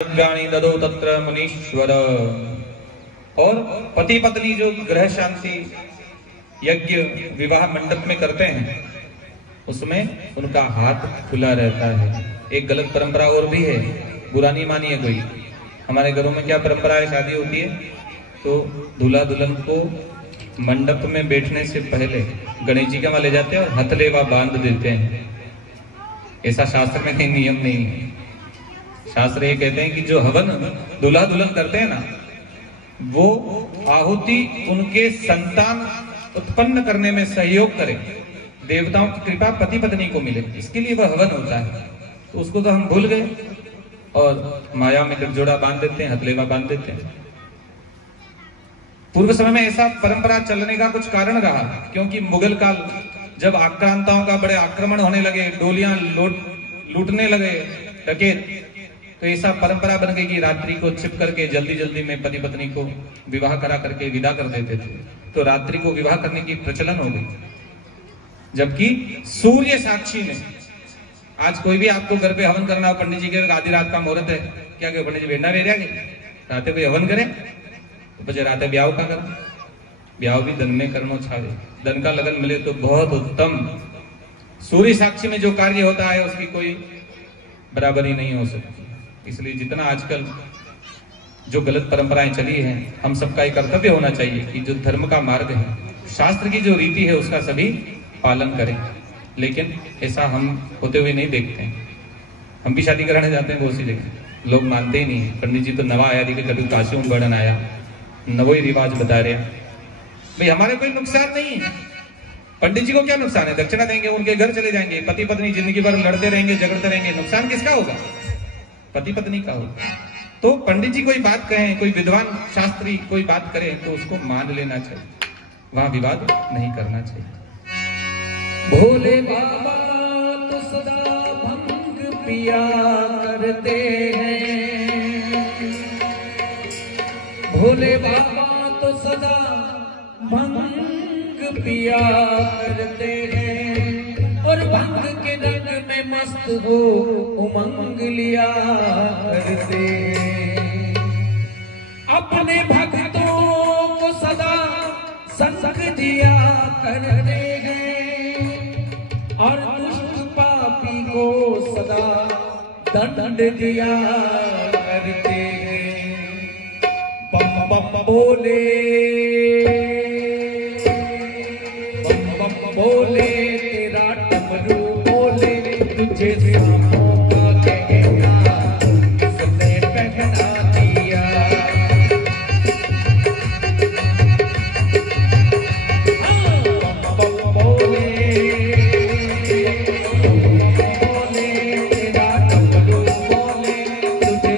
यज्ञानि ददौ तत्र मुनीश्वर। और पति पत्नी जो ग्रह शांति यज्ञ विवाह मंडप में करते हैं उसमें उनका हाथ खुला रहता है। एक गलत परंपरा और भी है, बुरा नहीं मानिए कोई। हमारे घरों में क्या परंपरा है, शादी होती है तो दूल्हा दुल्हन को मंडप में बैठने से पहले गणेश जी का वहां ले जाते हैं और हथलेवा बांध देते हैं। ऐसा शास्त्र में कहीं नियम नहीं है। शास्त्र ये कहते हैं कि जो हवन दूल्हा दुल्हन करते हैं ना, वो आहुति उनके संतान उत्पन्न करने में सहयोग करे, देवताओं की कृपा पति पत्नी को मिले, इसके लिए वह हवन होता है। तो उसको तो हम भूल गए और माया में गठजोड़ा बांध देते हैं, हथलेवा बांध देते हैं। पूर्व समय में ऐसा परंपरा चलने का कुछ कारण रहा, क्योंकि मुगल काल जब आक्रांताओं का बड़े आक्रमण होने लगे, डोलियां लूटने लगे डकैत, तो ऐसा परंपरा बन गई कि रात्रि को छिप करके जल्दी जल्दी में पति पत्नी को विवाह करा करके विदा कर देते थे। तो रात्रि को विवाह करने की प्रचलन हो गई। जबकि सूर्य साक्षी में आज कोई भी आपको घर पे हवन करना हो, पंडित जी के आधी रात का मुहूर्त है, क्या कहे पंडित जी बेटा बेरिया के रात कोई हवन करे तो बचे रात ब्याह का कर, ब्याह भी धन में करनो छावे, धन का लगन मिले तो बहुत उत्तम। सूर्य साक्षी में जो कार्य होता है उसकी कोई बराबरी नहीं हो सकती। इसलिए जितना आजकल जो गलत परंपराएं चली हैं, हम सबका एक कर्तव्य होना चाहिए कि जो धर्म का मार्ग है, शास्त्र की जो रीति है, उसका सभी पालन करें। लेकिन ऐसा हम होते हुए नहीं देखते हैं। हम भी शादी कराने जाते हैं बहुत सी जगह, लोग मानते ही नहीं है। पंडित जी तो नवा आया थी कि कभी काशी में वर्णन आया, नवो ही रिवाज बता रहे हैं। भाई हमारे कोई नुकसान नहीं है, पंडित जी को क्या नुकसान है? दक्षिणा देंगे, उनके घर चले जाएंगे, पति पत्नी जिंदगी भर लड़ते रहेंगे, झगड़ते रहेंगे, नुकसान किसका होगा? पति पत्नी का होगा। तो पंडित जी कोई बात कहें, कोई विद्वान शास्त्री कोई बात करे तो उसको मान लेना चाहिए, वहां विवाद नहीं करना चाहिए। भोले बाबा तो सदा भंग पिया करते हैं, भोले बाबा तो सदा भंग पिया करते हैं, और भंग के रंग में मस्त हो उमंग लिया करते हैं। अपने भक्तों को सदा संग दिया करते हैं, और दुष्ट पापी को सदा दंड दिया करते हैं। बम बम बोले, बम बम बोले, तेरा डमरू बोले, तुझे सांपों का कहना किसने पहना दिया। बम बम बोले, तेरा डमरू बोले, तुझे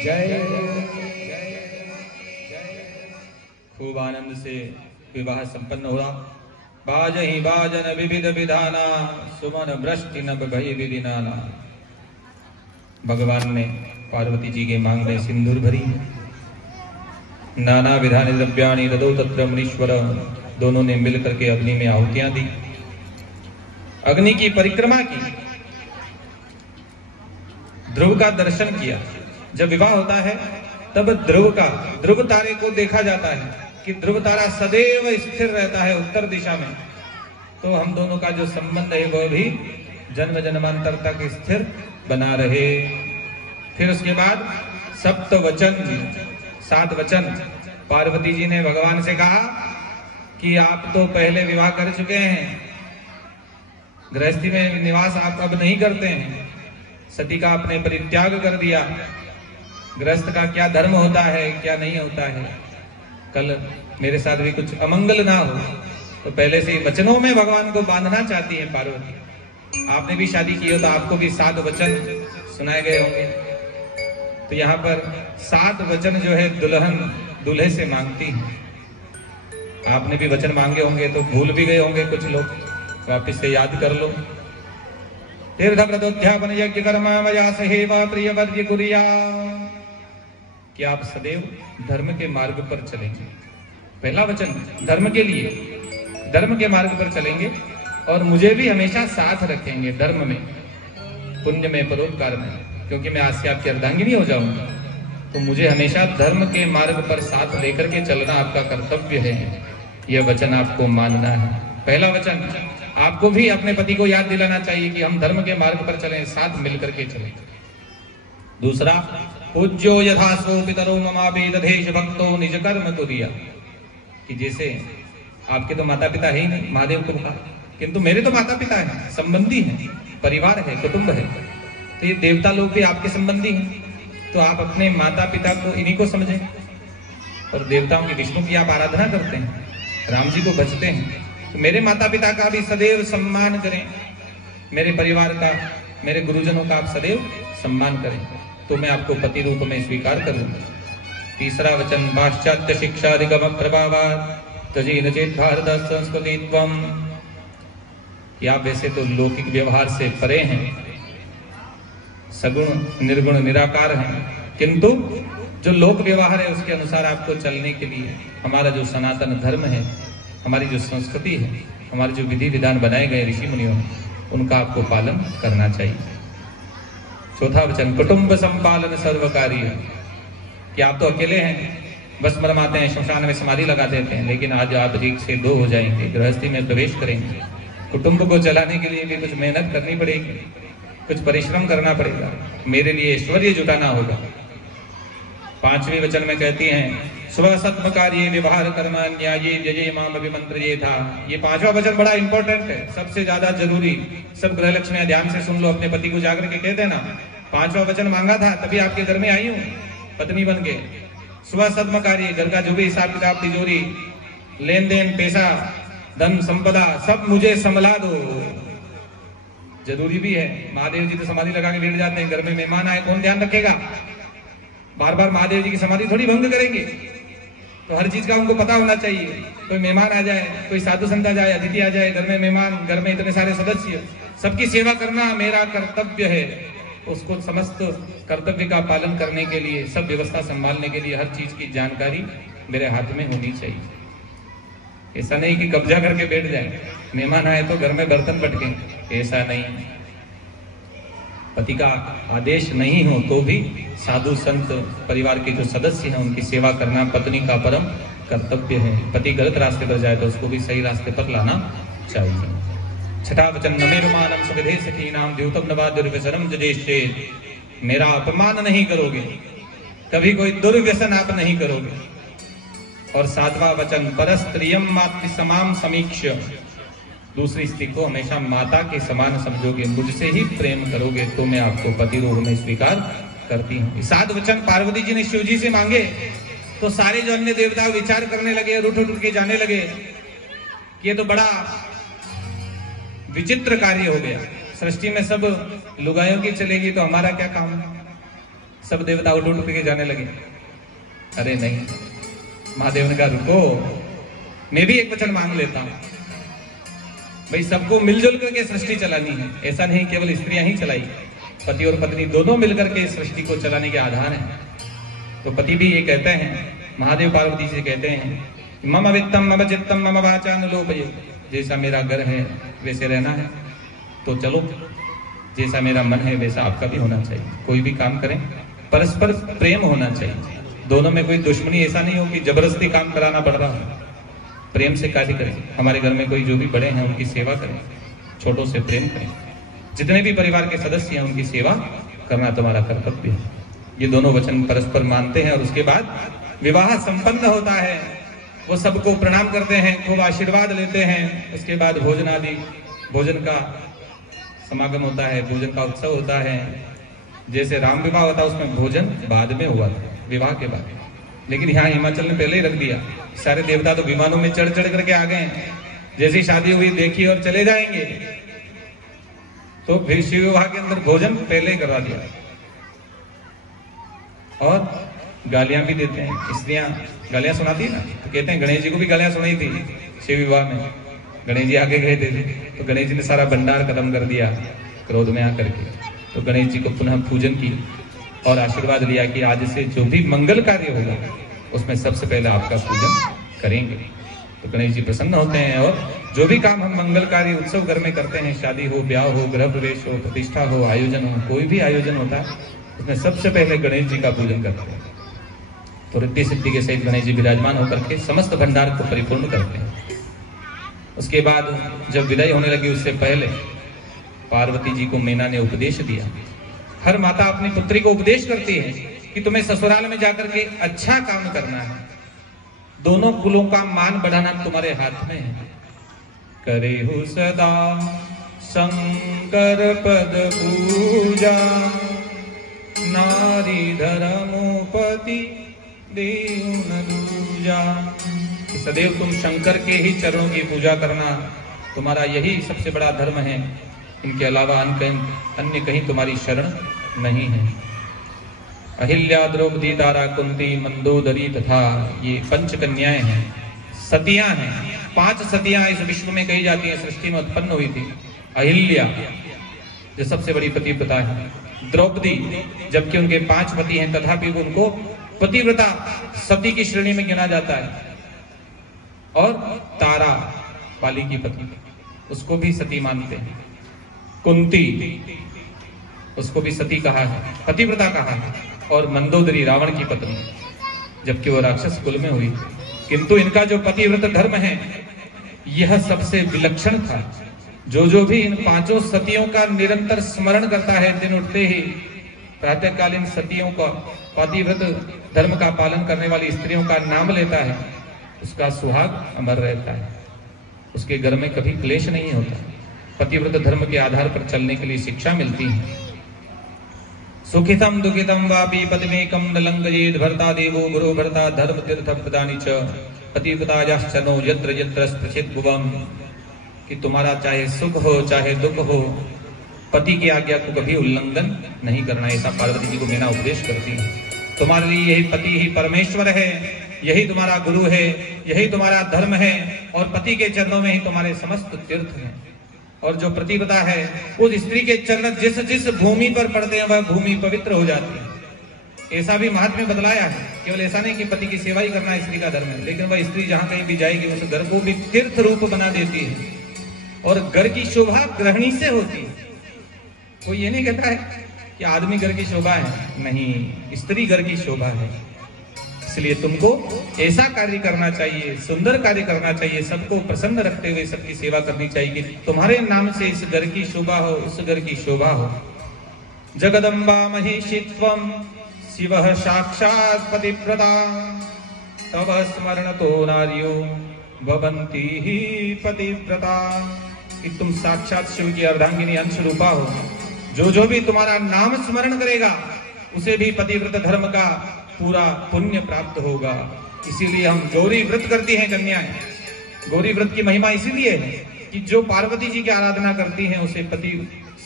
जय। खूब आनंद से विवाह संपन्न हुआ। बाजहि बाजन विविध विधाना, सुमन वृष्टि नभ भई विदिनाना। भगवान ने पार्वती जी के मांग में सिंदूर भरी, नाना विधानि द्रव्याणि ददौ तत्र मुनीश्वर। दोनों ने मिल करके अग्नि में आहुतियां दी, अग्नि की परिक्रमा की, ध्रुव का दर्शन किया। जब विवाह होता है तब ध्रुव तारे को देखा जाता है कि ध्रुव तारा सदैव स्थिर रहता है उत्तर दिशा में। तो हम दोनों का जो संबंध है वह भी जन्म जन्मांतर तक स्थिर बना रहे। फिर उसके बाद सप्त वचन, 7 वचन पार्वती जी ने भगवान से कहा कि आप तो पहले विवाह कर चुके हैं, गृहस्थी में निवास आप अब नहीं करते हैं, सती का आपने परित्याग कर दिया, गृहस्थ का क्या धर्म होता है क्या नहीं होता है, कल मेरे साथ भी कुछ अमंगल ना हो। तो पहले से वचनों में भगवान को बांधना चाहती है पार्वती। आपने भी शादी की हो तो आपको भी 7 वचन सुनाए गए होंगे। तो यहाँ पर 7 वचन जो है दुल्हन दूल्हे से मांगती है। आपने भी वचन मांगे होंगे तो भूल भी गए होंगे कुछ लोग, वापिस से याद कर लो। तीर्थ व्रतोद्यापन यज्ञ कर्मा मया सहेवा प्रिय वर्ज्य कुरिया, कि आप सदैव धर्म के मार्ग पर चलेंगे। पहला वचन धर्म के लिए, धर्म के मार्ग पर चलेंगे और मुझे भी हमेशा साथ रखेंगे धर्म में, पुण्य में, परोपकार में, क्योंकि मैं आज से आपकी अर्धांगिनी हो जाऊंगा। तो मुझे हमेशा धर्म के मार्ग पर साथ लेकर के चलना आपका कर्तव्य है। यह वचन आपको मानना है। पहला वचन आपको भी अपने पति को याद दिलाना चाहिए कि हम धर्म के मार्ग पर चलें, साथ मिलकर के चलें। दूसरा, पूज्यो यथा सो पितरो ममापि दधेश भक्तो निज कर्म कुरिया, कि जैसे आपके तो माता पिता है ही नहीं, महादेव को कहा, किंतु मेरे तो माता पिता हैं, संबंधी हैं, परिवार है, कुटुंब है। तो ये देवता लोग भी आपके संबंधी हैं, तो आप अपने माता पिता को इन्हीं को समझें। और देवताओं की, विष्णु की आप आराधना करते हैं, राम जी को भजते हैं, तो मेरे माता पिता का भी सदैव सम्मान करें, मेरे परिवार का, मेरे गुरुजनों का आप सदैव सम्मान करें, तो मैं आपको पति रूप में स्वीकार करूंगा। तीसरा वचन, पाश्चात्य शिक्षा अधिगम प्रभावात् तजेन चेत् भारत संस्कृति त्वम्, कि आप वैसे तो लौकिक व्यवहार से परे हैं, सगुण निर्गुण निराकार हैं, किंतु जो लोक व्यवहार है उसके अनुसार आपको चलने के लिए हमारा जो सनातन धर्म है, हमारी जो संस्कृति है, हमारे जो विधि विधान बनाए गए ऋषि मुनियों ने, उनका आपको पालन करना चाहिए। चौथा वचन, कुटुंब संपालन सर्वकारी, कि आप तो अकेले हैं, बस मरमाते हैं, श्मशान में समाधि लगा देते हैं, लेकिन आज आप 1 से 2 हो जाएंगे, गृहस्थी में प्रवेश करेंगे, कुटुंब को चलाने के लिए भी कुछ मेहनत करनी पड़ेगी, कुछ परिश्रम करना पड़ेगा, मेरे लिए ऐश्वर्य जुटाना होगा। 5वें वचन में कहती हैं, स्वसत्म कार्ये व्यवहार कर्म न्याये जये माम अभिमंत्रिये था। ये 5वां वचन बड़ा इंपॉर्टेंट है, सबसे ज्यादा जरूरी। सब गृहलक्ष्मियां ध्यान से सुन लो, अपने पति को जाकर के कह देना, 5वां वचन मांगा था तभी आपके घर में आई हूं पत्नी बन के। स्वसत्म कार्य, घर का जो भी हिसाब किताब, तिजोरी, लेन देन, पैसा, धन संपदा, सब मुझे संभला दो। जरूरी भी है, महादेव जी तो समाधि लगा के बैठ जाते हैं, घर में मेहमान आए कौन ध्यान रखेगा? बार बार महादेव जी की समाधि थोड़ी भंग करेंगे, तो हर चीज का उनको पता होना चाहिए। कोई मेहमान आ जाए, कोई साधु संत आ जाए, अतिथि आ जाए, घर में मेहमान, घर में इतने सारे सदस्य, सबकी सेवा करना मेरा कर्तव्य है। उसको समस्त कर्तव्य का पालन करने के लिए, सब व्यवस्था संभालने के लिए हर चीज की जानकारी मेरे हाथ में होनी चाहिए। ऐसा नहीं कि कब्जा करके बैठ जाए, मेहमान आए तो घर में बर्तन पटके, ऐसा नहीं। पति का आदेश नहीं हो तो भी साधु संत परिवार के जो सदस्य हैं उनकी सेवा करना पत्नी का परम कर्तव्य है। पति गलत रास्ते पर जाए तो उसको भी सही रास्ते पर लाना चाहिए। 6वां वचन, नमेरमानम सुविधे सखीनाम द्यूतम नवादुर्व्यसनम जजेष्टे, मेरा अपमान नहीं करोगे, कभी कोई दुर्व्यसन आप नहीं करोगे। और 7वां वचन, परस्त्रियम मातृ समाम समीक्ष्य, दूसरी स्त्री को हमेशा माता के समान समझोगे, मुझसे ही प्रेम करोगे तो मैं आपको पति रूप में स्वीकार करती हूँ। 7 वचन पार्वती जी ने शिव जी से मांगे तो सारे जो अन्य देवता विचार करने लगे, उठ उठ के जाने लगे कि ये तो बड़ा विचित्र कार्य हो गया। सृष्टि में सब लुगाइयों की चलेगी तो हमारा क्या काम? सब देवता उठ उठ के जाने लगे। अरे नहीं, महादेव ने कहा रुको, मैं भी एक वचन मांग लेता हूं। भाई सबको मिलजुल करके सृष्टि चलानी है, ऐसा नहीं केवल स्त्रियां ही चलाई, पति और पत्नी दोनों मिलकर के सृष्टि को चलाने के आधार हैं। तो पति भी ये कहते हैं, महादेव पार्वती से कहते हैं, मम वित्तम मम चित्तम मम वाचानुलोपये, जैसा मेरा घर है वैसे रहना है, तो चलो जैसा मेरा मन है वैसा आपका भी होना चाहिए। कोई भी काम करें परस्पर प्रेम होना चाहिए, दोनों में कोई दुश्मनी ऐसा नहीं हो कि जबरदस्ती काम कराना पड़ रहा है। प्रेम से कार्य करें। हमारे घर में कोई जो भी बड़े हैं उनकी सेवा करें, छोटों से प्रेम करें। जितने भी परिवार के सदस्य हैं उनकी सेवा करना तुम्हारा कर्तव्य है। ये दोनों वचन परस्पर मानते हैं और उसके बाद विवाह संपन्न होता है। वो सबको प्रणाम करते हैं, खूब आशीर्वाद लेते हैं। उसके बाद भोजन आदि, भोजन का समागम होता है, भोजन का उत्सव होता है। जैसे राम विवाह होता है उसमें भोजन बाद में हुआ था, विवाह के बाद। लेकिन यहाँ हिमाचल ने पहले ही रख दिया। सारे देवता तो विमानों में चढ़ चढ़ करके आ गए, जैसी शादी हुई देखी और चले जाएंगे। तो फिर शिव विवाह के अंदर भोजन पहले ही करवा दिया। और गालियां भी देते हैं, स्त्रियां गालियां सुनाती है ना, तो कहते हैं गणेश जी को भी गालियां सुनाई थी शिव विवाह में। गणेश जी आगे गए थे तो गणेश जी ने सारा भंडार खत्म कर दिया क्रोध में आकर के। तो गणेश जी को पुनः पूजन की और आशीर्वाद लिया कि आज से जो भी मंगल कार्य होगा उसमें सबसे पहले आपका पूजन करेंगे। तो गणेश जी प्रसन्न होते हैं और जो भी काम हम मंगल कार्य उत्सव घर में करते हैं, शादी हो, ब्याह हो, गृह प्रवेश हो, प्रतिष्ठा हो, आयोजन हो, कोई भी आयोजन होता है उसमें सबसे पहले गणेश जी का पूजन करते हैं। तो रिद्धि सिद्धि के सहित गणेश जी विराजमान होकर के समस्त भंडार को परिपूर्ण करते हैं। उसके बाद जब विदाई होने लगी उससे पहले पार्वती जी को मीना ने उपदेश दिया। हर माता अपनी पुत्री को उपदेश करती है कि तुम्हें ससुराल में जाकर के अच्छा काम करना है, दोनों कुलों का मान बढ़ाना तुम्हारे हाथ में है। करे हो सदा शंकर पद पूजा, नारी धर्मोपति देव न दूजा। सदैव तुम शंकर के ही चरणों की पूजा करना, तुम्हारा यही सबसे बड़ा धर्म है। इनके अलावा अन्य कहीं तुम्हारी शरण नहीं है। अहिल्या, द्रौपदी, तारा, कुंती, मंदोदरी तथा ये पंच कन्याएं हैं, सतियां हैं। 5 सतियां इस विश्व में कही जाती हैं, सृष्टि में उत्पन्न हुई थी। अहिल्या जो सबसे बड़ी पतिव्रता है, द्रौपदी जबकि उनके 5 पति हैं तथापि उनको पतिव्रता सती की श्रेणी में गिना जाता है। और तारा वाली की पत्नी, उसको भी सती मानते हैं। कुंती, उसको भी सती कहा है, पतिव्रता कहा है। और मंदोदरी रावण की पत्नी, जबकि वो राक्षस कुल में हुई, किंतु इनका जो पतिव्रत धर्म है यह सबसे विलक्षण था। जो भी इन 5 सतियों का निरंतर स्मरण करता है, दिन उठते ही प्रातःकालीन सतियों का, पतिव्रत धर्म का पालन करने वाली स्त्रियों का नाम लेता है, उसका सुहाग अमर रहता है, उसके घर में कभी क्लेश नहीं होता। पतिव्रत धर्म के आधार पर चलने के लिए शिक्षा मिलती है। सुखितम दुखितम वापि पतिमेकम न लंघयेद भर्ता देवो गुरु भर्ता धर्म तीर्थ प्रदानी च पतिव्रतायाश्चनो यत्र यत्र स्पृशेत भुवम। कि तुम्हारा चाहे सुख हो चाहे दुख हो, पति की आज्ञा को कभी उल्लंघन नहीं करना, ऐसा पार्वती जी को मीना उपदेश करती है। तुम्हारे लिए यही पति ही परमेश्वर है, यही तुम्हारा गुरु है, यही तुम्हारा धर्म है, और पति के चरणों में ही तुम्हारे समस्त तीर्थ हैं। और जो प्रतिव्रता है उस स्त्री के चरण जिस जिस भूमि पर पड़ते हैं वह भूमि पवित्र हो जाती है। ऐसा भी महात्म्य बतलाया है। केवल ऐसा नहीं कि पति की सेवा ही करना स्त्री का धर्म है, लेकिन वह स्त्री जहां कहीं भी जाएगी उस घर को भी तीर्थ रूप बना देती है और घर की शोभा गृहिणी से होती है। कोई ये नहीं कहता है कि आदमी घर की शोभा है, नहीं, स्त्री घर की शोभा है। इसलिए तुमको ऐसा कार्य करना चाहिए, सुंदर कार्य करना चाहिए, सबको प्रसन्न रखते हुए सबकी सेवा करनी चाहिए कि तुम्हारे नाम से इस घर की शोभा हो, उस घर की शोभा हो। जगदम्बा महिषित्वम शिवः साक्षात् पतिव्रता, तव स्मरण तो नार्यो भवन्ति ही पतिव्रता। कि तुम साक्षात शिव की अर्धांगिनी अंश रूपा हो। जो भी तुम्हारा नाम स्मरण करेगा उसे भी पतिव्रत धर्म का पूरा पुण्य प्राप्त होगा। इसीलिए हम गौरी व्रत करती हैं कन्याएं। गौरी व्रत की महिमा इसीलिए है कि जो पार्वती जी की आराधना करती हैं उसे पति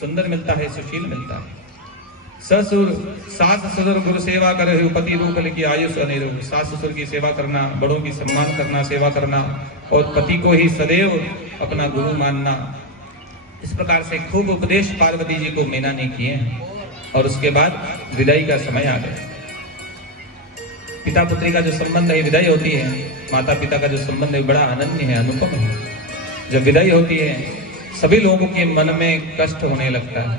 सुंदर मिलता है, सुशील मिलता है। ससुर सास ससुर गुरु सेवा करे पति रूप की आयुष अनिरु। सास ससुर की सेवा करना, बड़ों की सम्मान करना, सेवा करना और पति को ही सदैव अपना गुरु मानना। इस प्रकार से खूब उपदेश पार्वती जी को मीना ने किए हैं। और उसके बाद विदाई का समय आ गया। पिता पुत्री का जो संबंध है, विदाई होती है, माता पिता का जो संबंध है बड़ा अनन्य है, अनुपम है। जब विदाई होती है सभी लोगों के मन में कष्ट होने लगता है,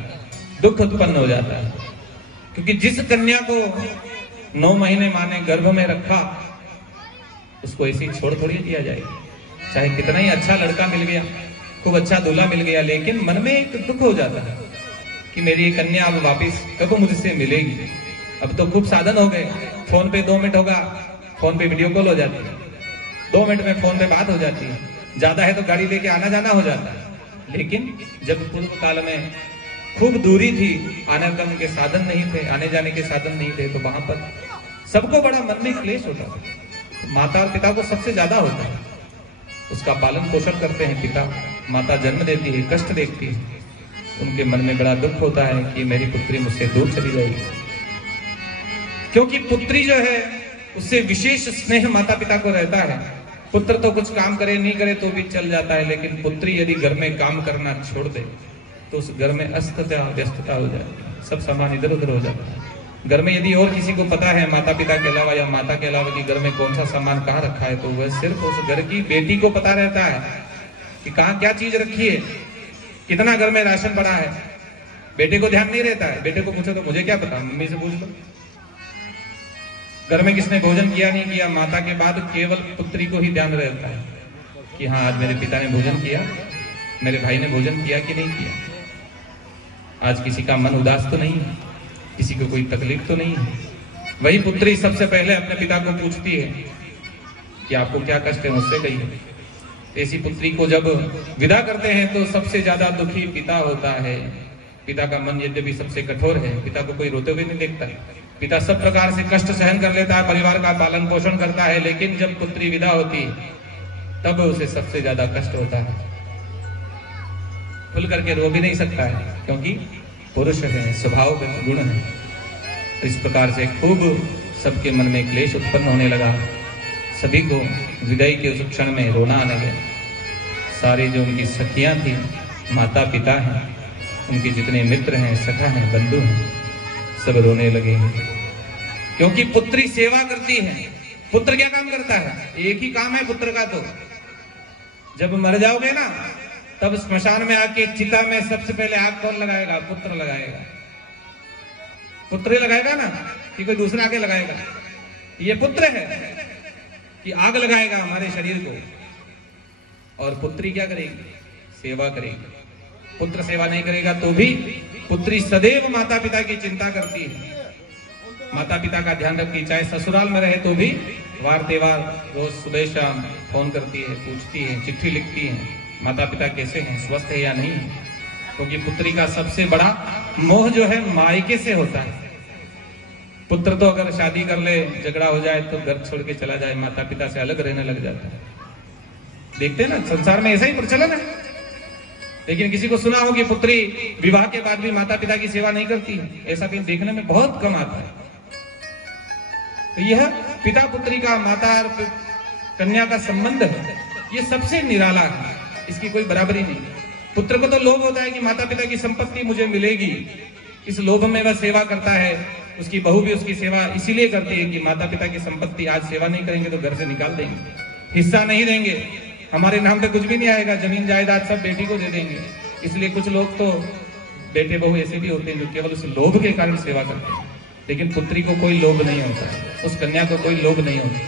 दुख उत्पन्न हो जाता है। क्योंकि जिस कन्या को 9 महीने माँ ने गर्भ में रखा उसको ऐसे ही छोड़ थोड़ी दिया जाएगा। चाहे कितना ही अच्छा लड़का मिल गया, खूब अच्छा दूल्हा मिल गया, लेकिन मन में एक दुख हो जाता है कि मेरी कन्या अब वापस कब मुझसे मिलेगी। अब तो खूब साधन हो गए, फोन पे 2 मिनट होगा, फोन पे वीडियो कॉल हो जाती है, 2 मिनट में फोन पे बात हो जाती है, ज्यादा है तो गाड़ी लेके आना जाना हो जाता है। लेकिन जब पूर्व काल में खूब दूरी थी, आने जाने के साधन नहीं थे, आने जाने के साधन नहीं थे, तो वहां पर सबको बड़ा मन में क्लेश होता था। तो माता और पिता को सबसे ज्यादा होता है, उसका पालन पोषण करते हैं पिता, माता जन्म देती है, कष्ट देखती है, उनके मन में बड़ा दुख होता है कि मेरी पुत्री मुझसे दूर चली जाएगी। क्योंकि पुत्री जो है उससे विशेष स्नेह माता पिता को रहता है। पुत्र तो कुछ काम करे नहीं करे तो भी चल जाता है, लेकिन पुत्री यदि घर में काम करना छोड़ दे तो उस घर में अस्तता व्यस्तता हो जाती है, सब सामान इधर उधर हो जाता है। घर में यदि और किसी को पता है माता पिता के अलावा या माता के अलावा कि घर में कौन सा सामान कहाँ रखा है, तो वह सिर्फ उस घर की बेटी को पता रहता है कि कहाँ क्या चीज रखी है, कितना घर में राशन पड़ा है। बेटे को ध्यान नहीं रहता है। बेटे को पूछो तो मुझे क्या पता, मम्मी से पूछ लो। घर में किसने भोजन किया नहीं किया, माता के बाद केवल पुत्री को ही ध्यान रहता है कि हाँ आज मेरे पिता ने भोजन किया, मेरे भाई ने भोजन किया कि नहीं किया, आज किसी का मन उदास तो नहीं है, किसी को कोई तकलीफ तो नहीं है। वही पुत्री सबसे पहले अपने पिता को पूछती है कि आपको क्या कष्ट है, मुझसे कहिए। ऐसी पुत्री को जब विदा करते हैं तो सबसे ज्यादा दुखी पिता होता है। पिता का मन यद्यपि सबसे कठोर है, पिता को कोई रोते हुए नहीं देखता, पिता सब प्रकार से कष्ट सहन कर लेता है, परिवार का पालन पोषण करता है, लेकिन जब पुत्री विदा होती तब उसे सबसे ज्यादा कष्ट होता है। खुल करके रो भी नहीं सकता है क्योंकि पुरुष है, स्वभाव गुण है। तो इस प्रकार से खूब सबके मन में क्लेश उत्पन्न होने लगा। सभी को विदाई के उस क्षण में रोना आने लगा। सारी जो उनकी सखियां थी, माता पिता हैं, उनके जितने मित्र हैं, सखा हैं, बंधु हैं, सब रोने लगे। क्योंकि पुत्री सेवा करती है। पुत्र क्या काम करता है? एक ही काम है पुत्र का, तो जब मर जाओगे ना तब स्मशान में आके चिता में सबसे पहले आग कौन लगाएगा? पुत्र लगाएगा। पुत्र लगाएगा ना कि कोई दूसरा आके लगाएगा? ये पुत्र है कि आग लगाएगा हमारे शरीर को। और पुत्री क्या करेगी? सेवा करेगी। पुत्र सेवा नहीं करेगा तो भी पुत्री सदैव माता पिता की चिंता करती है, माता पिता का ध्यान रखती है। चाहे ससुराल में रहे तो भी वार त्योहार रोज सुबह शाम फोन करती है, पूछती है, चिट्ठी लिखती है, माता पिता कैसे हैं, स्वस्थ है या नहीं। क्योंकि पुत्री का सबसे बड़ा मोह जो है मायके से होता है। पुत्र तो अगर शादी कर ले, झगड़ा हो जाए तो घर छोड़ के चला जाए, माता पिता से अलग रहने लग जाता है। देखते हैं ना, संसार में ऐसा ही प्रचलन है। लेकिन किसी को सुना हो कि पुत्री विवाह के बाद भी माता पिता की सेवा नहीं करती है? ऐसा कहीं देखने में बहुत कम आता है। तो यह पिता पुत्री का, माता और कन्या का संबंध है, ये सबसे निराला है, इसकी कोई बराबरी नहीं। पुत्र को तो लोभ होता है कि माता पिता की संपत्ति मुझे मिलेगी, इस लोभ में वह सेवा करता है। उसकी बहू भी उसकी सेवा इसीलिए करती है कि माता पिता की संपत्ति आज सेवा नहीं करेंगे तो घर से निकाल देंगे, हिस्सा नहीं देंगे, हमारे नाम पे कुछ भी नहीं आएगा, जमीन जायदाद सब बेटी को दे देंगे। इसलिए कुछ लोग तो बेटे बहू ऐसे भी होते हैं जो केवल उस लोभ के कारण सेवा करते हैं। लेकिन पुत्री को कोई लोभ नहीं होता, उस कन्या को कोई लोभ नहीं होता,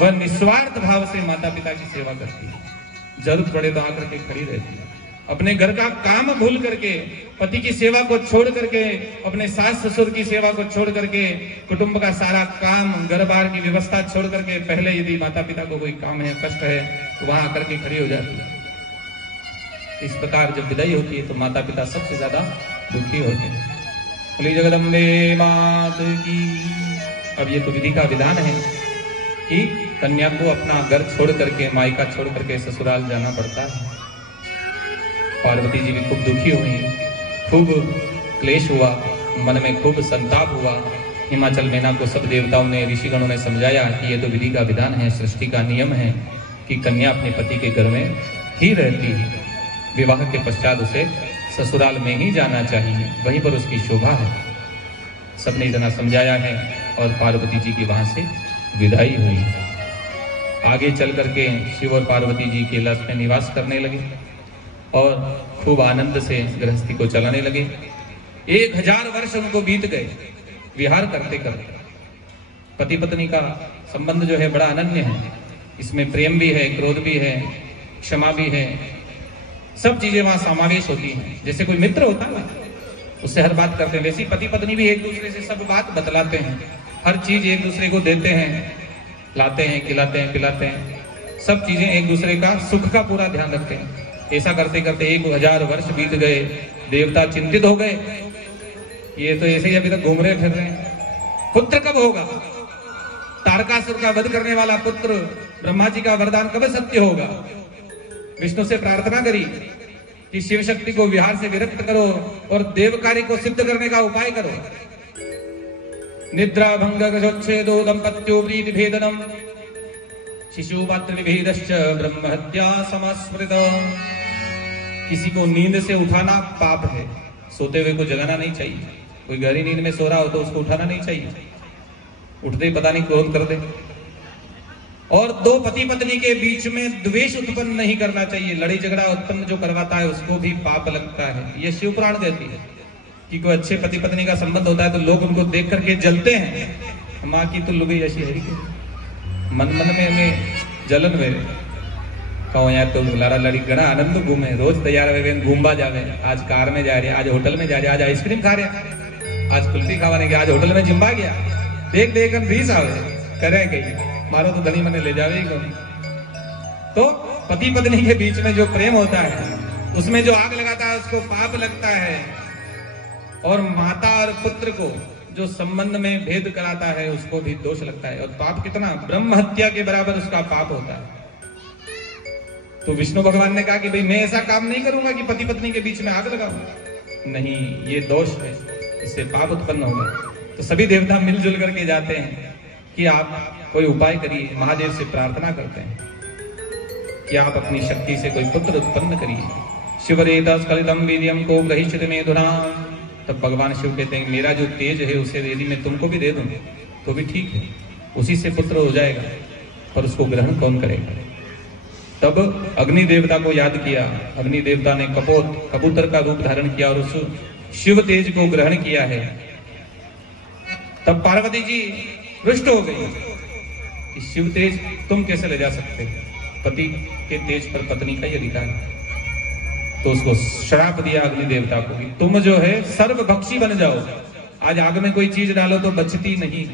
वह निस्वार्थ भाव से माता पिता की सेवा करती है। जरूरत पड़े तो आकर के खड़ी रहती है। अपने घर का काम भूल करके, पति की सेवा को छोड़ करके, अपने सास ससुर की सेवा को छोड़ करके, कुटुंब का सारा काम, घर बार की व्यवस्था छोड़ करके, पहले यदि माता पिता को कोई काम है, कष्ट है, तो वहां आकर के खड़ी हो जाती है। इस प्रकार जब विदाई होती है तो माता पिता सबसे ज्यादा दुखी होते हैं। बोली जगदम्बे मात की। अब ये तो विधि का विधान है कि कन्या को अपना घर छोड़ करके, मायका छोड़ करके ससुराल जाना पड़ता है। पार्वती जी भी खूब दुखी हुई, खूब क्लेश हुआ, मन में खूब संताप हुआ। हिमाचल मैना को सब देवताओं ने, ऋषिगणों ने समझाया कि ये तो विधि का विधान है, सृष्टि का नियम है कि कन्या अपने पति के घर में ही रहती है, विवाह के पश्चात उसे ससुराल में ही जाना चाहिए, वहीं पर उसकी शोभा है। सबने इतना समझाया है और पार्वती जी की वहां से विदाई हुई। आगे चल करके शिव और पार्वती जी कैलाश में निवास करने लगे और खूब आनंद से गृहस्थी को चलाने लगे। 1000 वर्ष उनको बीत गए विहार करते करते। पति पत्नी का संबंध जो है बड़ा अनन्य है, इसमें प्रेम भी है, क्रोध भी है, क्षमा भी है, सब चीजें वहां समावेश होती हैं। जैसे कोई मित्र होता है ना, उससे हर बात करते हैं, वैसे पति पत्नी भी एक दूसरे से सब बात बतलाते हैं, हर चीज एक दूसरे को देते हैं, लाते हैं, खिलाते हैं, पिलाते हैं, सब चीजें एक दूसरे का सुख का पूरा ध्यान रखते हैं। ऐसा करते करते 1000 वर्ष बीत गए। देवता चिंतित हो गए, ये तो ऐसे ही अभी तक घूम रहे फिर रहे हैं, पुत्र कब होगा? तारकासुर का वध करने वाला पुत्र, ब्रह्मा जी का वरदान कब सत्य होगा? विष्णु से प्रार्थना करी कि शिव शक्ति को विहार से विरक्त करो और देव कार्य को सिद्ध करने का उपाय करो। निद्रा भंग गजोच्छेदो दंपत्यो प्रीति भेदनम शिशु पात्र विभेदश्च ब्रह्म हत्या समस्मृत। किसी को नींद से उठाना पाप है, सोते हुए को जगाना नहीं चाहिए। कोई गहरी नींद में सो रहा हो तो उसको उठाना नहीं चाहिए, उठते ही पता नहीं क्रोध कर दे। और 2 पति पत्नी के बीच में द्वेष उत्पन्न नहीं करना चाहिए, लड़ाई झगड़ा उत्पन्न जो करवाता है उसको भी पाप लगता है। ये शिव पुराण कहती है कि कोई अच्छे पति पत्नी का संबंध होता है तो लोग उनको देख करके जलते हैं। माँ की तो लुगई ऐसी है कि मन मन में हमें जलन वे कहो यार तो लारा लड़ी गणा आनंद घूमे, रोज तैयार हुए घूमबा जावे, आज कार में जा रहे, आज होटल में जा रहे, आज आइसक्रीम खा रहे, आज कुल्फी खावाने गया, आज होटल में जिम्बा गया, देख देख हम रीस आवे करे गई, मारो तो धनी मने ले जावे ही कौन। तो पति पत्नी के बीच में जो प्रेम होता है उसमें जो आग लगाता है उसको पाप लगता है, और माता और पुत्र को जो संबंध में भेद कराता है उसको भी दोष लगता है। और पाप कितना, ब्रह्म हत्या के बराबर उसका पाप होता है। तो विष्णु भगवान ने कहा कि भाई मैं ऐसा काम नहीं करूंगा कि पति पत्नी के बीच में आग लगाऊं, नहीं, ये दोष है, इससे पाप उत्पन्न होगा। तो सभी देवता मिलजुल करके जाते हैं कि आप कोई उपाय करिए, महादेव से प्रार्थना करते हैं कि आप अपनी शक्ति से कोई पुत्र उत्पन्न करिए। शिवरेता स्खलितम वीर्यम को ग्रहीष्यति मेधुना। तब भगवान शिव कहते हैं मेरा जो तेज है उसे यदि मैं तुमको भी दे दूं तो भी ठीक है, उसी से पुत्र हो जाएगा, पर उसको ग्रहण कौन करेगा? तब अग्नि देवता को याद किया, अग्नि देवता ने कबूतर का रूप धारण किया और उस शिव तेज को ग्रहण किया है। तब पार्वती जी रुष्ट हो गई कि शिव तेज तुम कैसे ले जा सकते, पति के तेज पर पत्नी का ही अधिकार है। तो उसको श्राप दिया अग्नि देवता को कि तुम जो है सर्वभक्षी बन जाओ, आज आग में कोई चीज डालो तो बचती नहीं,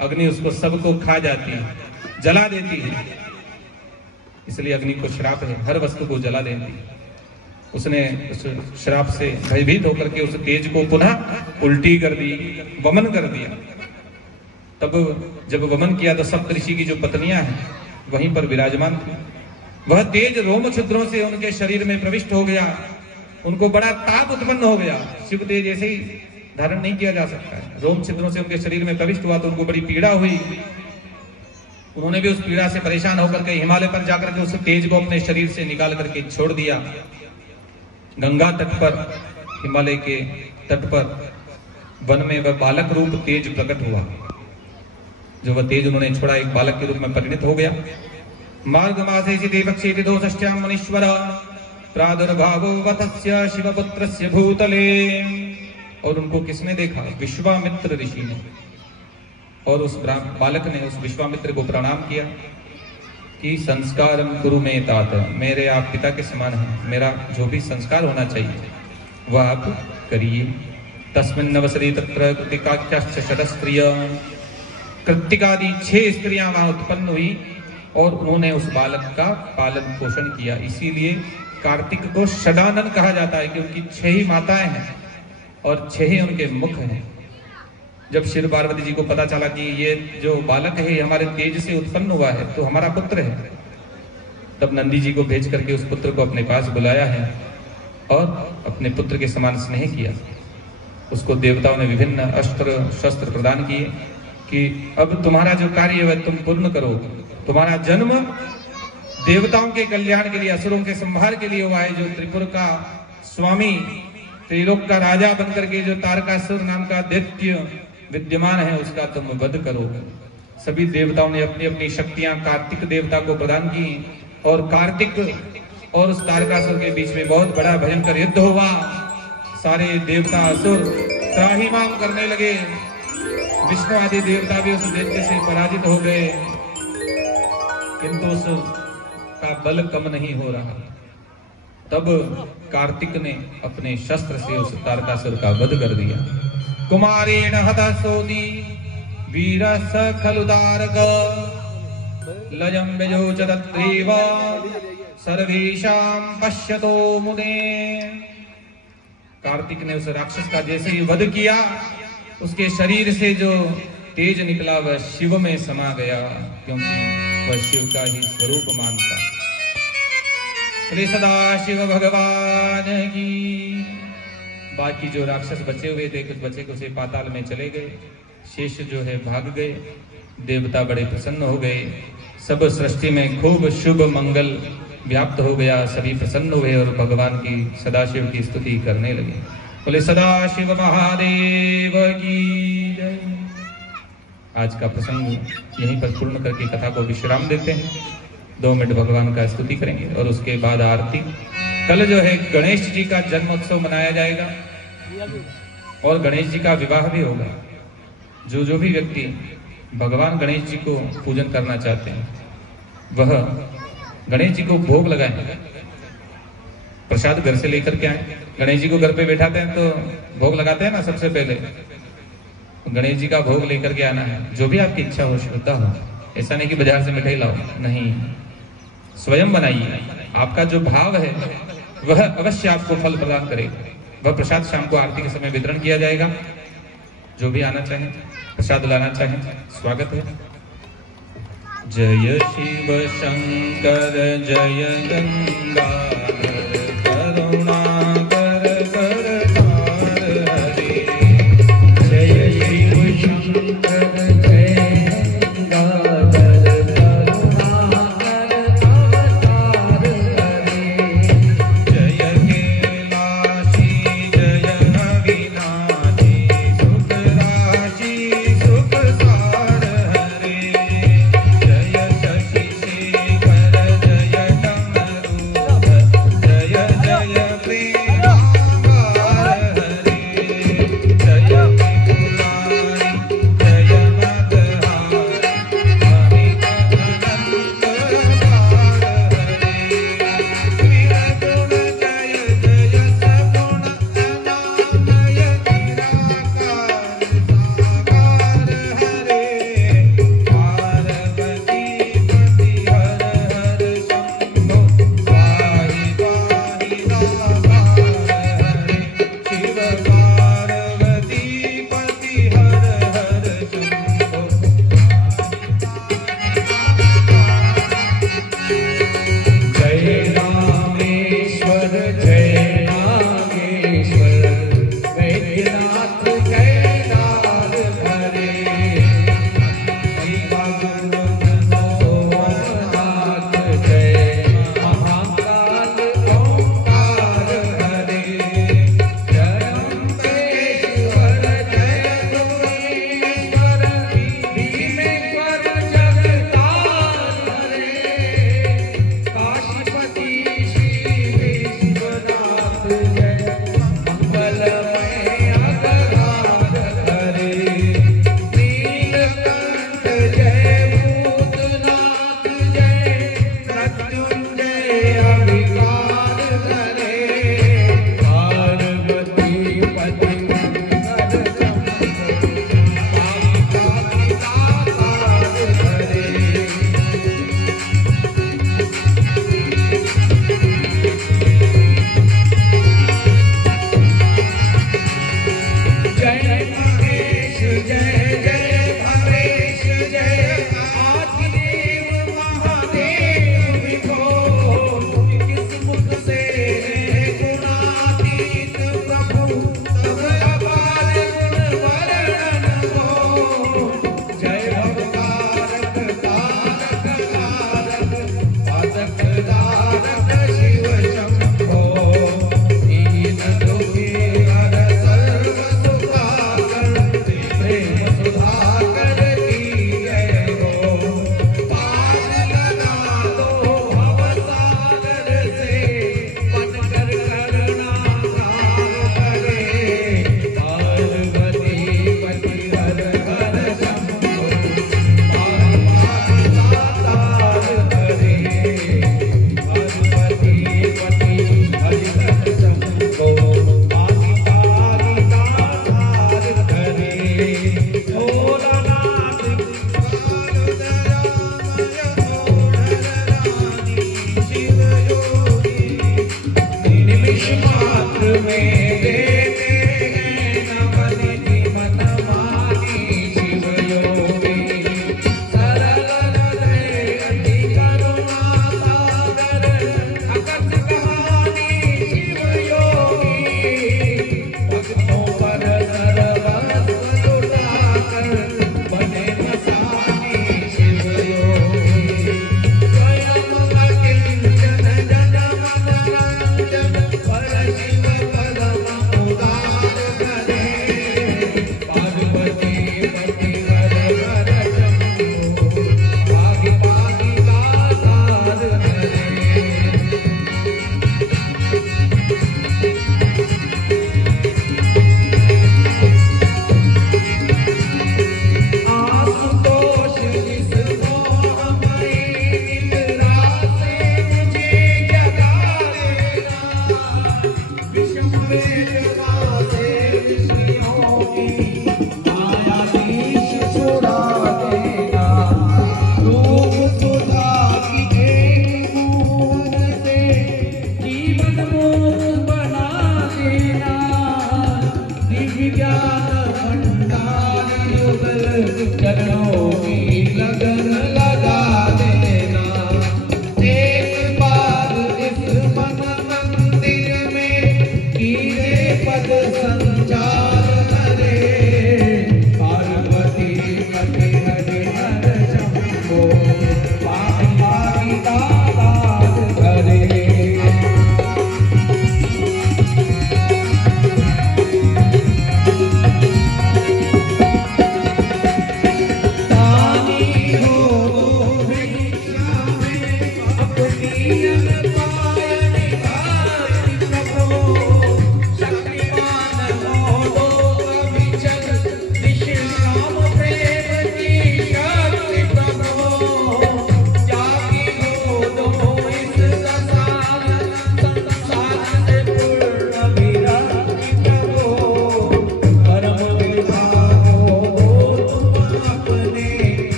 अग्नि उसको सबको खा जाती है, जला देती है। इसलिए अग्नि को श्राप है, हर वस्तु को जला देती है। उसने उस श्राप से भयभीत होकर के उस तेज को पुनः उल्टी कर दी, वमन कर दिया। तब जब वमन किया तो सप्तऋषि की जो पत्नियां हैं वहीं पर विराजमान थी। वह तेज रोम छिद्रों से उनके शरीर में प्रविष्ट हो गया, उनको बड़ा ताप उत्पन्न हो गया। शिव तेज ऐसे ही धारण नहीं किया जा सकता है, रोम छिद्रों से उनके शरीर में प्रविष्ट हुआ तो उनको बड़ी पीड़ा हुई। उन्होंने भी उस पीड़ा से परेशान होकर के हिमालय पर जाकर के उस तेज को अपने शरीर से निकाल करके छोड़ दिया। गंगा तट पर, हिमालय के तट पर वन में वह बालक रूप तेज प्रकट हुआ। जो वह तेज उन्होंने छोड़ा एक बालक के रूप में परिणत हो गया। मार्गमासे देवक्षेति दोषश्चाम मुनीश्वर प्रादुर्भावो वतस्य शिवपुत्रस्य भूतले। और उनको किसने देखा? विश्वामित्र ऋषि ने। और उस बालक ने उस विश्वामित्र को प्रणाम किया कि संस्कारम कुरु में तात, मेरे आप पिता के समान हैं, मेरा जो भी संस्कार होना चाहिए वह आप करिए। तस्मिन् नवसरी तत्र कृतिकाख्याश्च शतस्त्रिय, कृतिकादि 6 स्त्रियां वहां उत्पन्न हुई और उन्होंने उस बालक का पालन पोषण किया। इसीलिए कार्तिक को षडानन कहा जाता है कि उनकी 6 ही माताएं हैं और 6 ही उनके मुख हैं। जब शिव पार्वती जी को पता चला कि ये जो बालक है हमारे तेज से उत्पन्न हुआ है तो हमारा पुत्र है, तब नंदी जी को भेज करके उस पुत्र को अपने पास बुलाया है और अपने पुत्र के समान स्नेह किया। उसको देवताओं ने विभिन्न अस्त्र शस्त्र प्रदान किए कि अब तुम्हारा जो कार्य है तुम पूर्ण करो। तुम्हारा जन्म देवताओं के कल्याण के लिए, असुरों के संहार के लिए हुआ है। जो त्रिपुर का स्वामी, त्रिलोक का राजा बनकर के जो तारकासुर नाम का दैत्य विद्यमान है, उसका तुम वध करो। सभी देवताओं ने अपनी अपनी शक्तियां कार्तिक देवता को प्रदान की और कार्तिक और उस तारकासुर के बीच में बहुत बड़ा भयंकर युद्ध हुआ। सारे देवता असुर त्राहिमाम करने लगे। विष्णु आदि देवता भी उस दैत्य से पराजित हो गए, किंतु उसका बल कम नहीं हो रहा। तब कार्तिक ने अपने शस्त्र से उस तारकासुर का वध कर दिया। कुमारेण हता सोदी वीरस खलुदारक लजं विजोच तत्रैव सर्वेषां पश्यतो मुने। कार्तिक ने उस राक्षस का जैसे ही वध किया, उसके शरीर से जो तेज निकला वह शिव में समा गया, क्योंकि वह शिव का ही स्वरूप मानता। बोले सदा शिव भगवान की। बाकी जो राक्षस बचे हुए थे, कुछ बचे कुछ पाताल में चले गए, शेष जो है भाग गए। देवता बड़े प्रसन्न हो गए। सब सृष्टि में खूब शुभ मंगल व्याप्त हो गया। सभी प्रसन्न हुए और भगवान की, सदाशिव की स्तुति करने लगे। बोले सदाशिव महादेव की जय। आज का प्रसंग यहीं पर पूर्ण करके कथा को विश्राम देते हैं। 2 मिनट भगवान का स्तुति करेंगे और उसके बाद आरती। कल जो है गणेश जी का जन्मोत्सव मनाया जाएगा और गणेश जी का विवाह भी होगा। जो भी व्यक्ति भगवान गणेश जी को पूजन करना चाहते हैं, वह गणेश जी को भोग लगाएं, प्रसाद घर से लेकर के आए। गणेश जी को घर पे बैठाते हैं तो भोग लगाते हैं ना, सबसे पहले गणेश जी का भोग लेकर के आना है। जो भी आपकी इच्छा हो, श्रद्धा हो, ऐसा नहीं कि बाजार से मिठाई लाओ, नहीं, स्वयं बनाइए। आपका जो भाव है वह अवश्य आपको फल प्रदान करेगा। वह प्रसाद शाम को आरती के समय वितरण किया जाएगा। जो भी आना चाहे, प्रसाद लाना चाहे, स्वागत है। जय शिव शंकर जय गंगाधर करुणाकर करतार हरे। जय शिव शंकर जय गंगाधर करुणाकर अवतार हरे। जय कैलाशी जय अविनाशी सुख राशि सुख सार हरे। जय शशि शेखर जय डमरूधर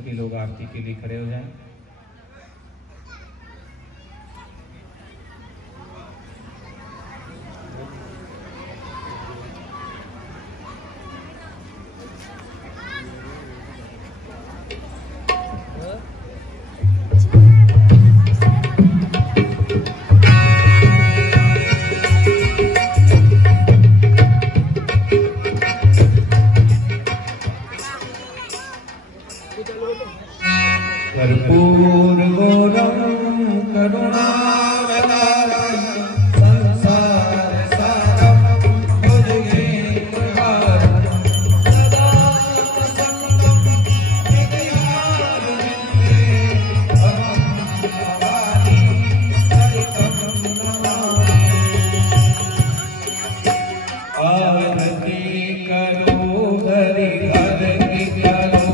सभी लोग आरती के लिए खड़े हो जाएं। कर्पूर गौरम करुणावतारम संसार सारम भुजगेन्द्रहारम सदा वसंतम हृदयारविन्दे अहं भवानी सहितं नमामि। आरती करो हरि हर की करो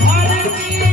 Hare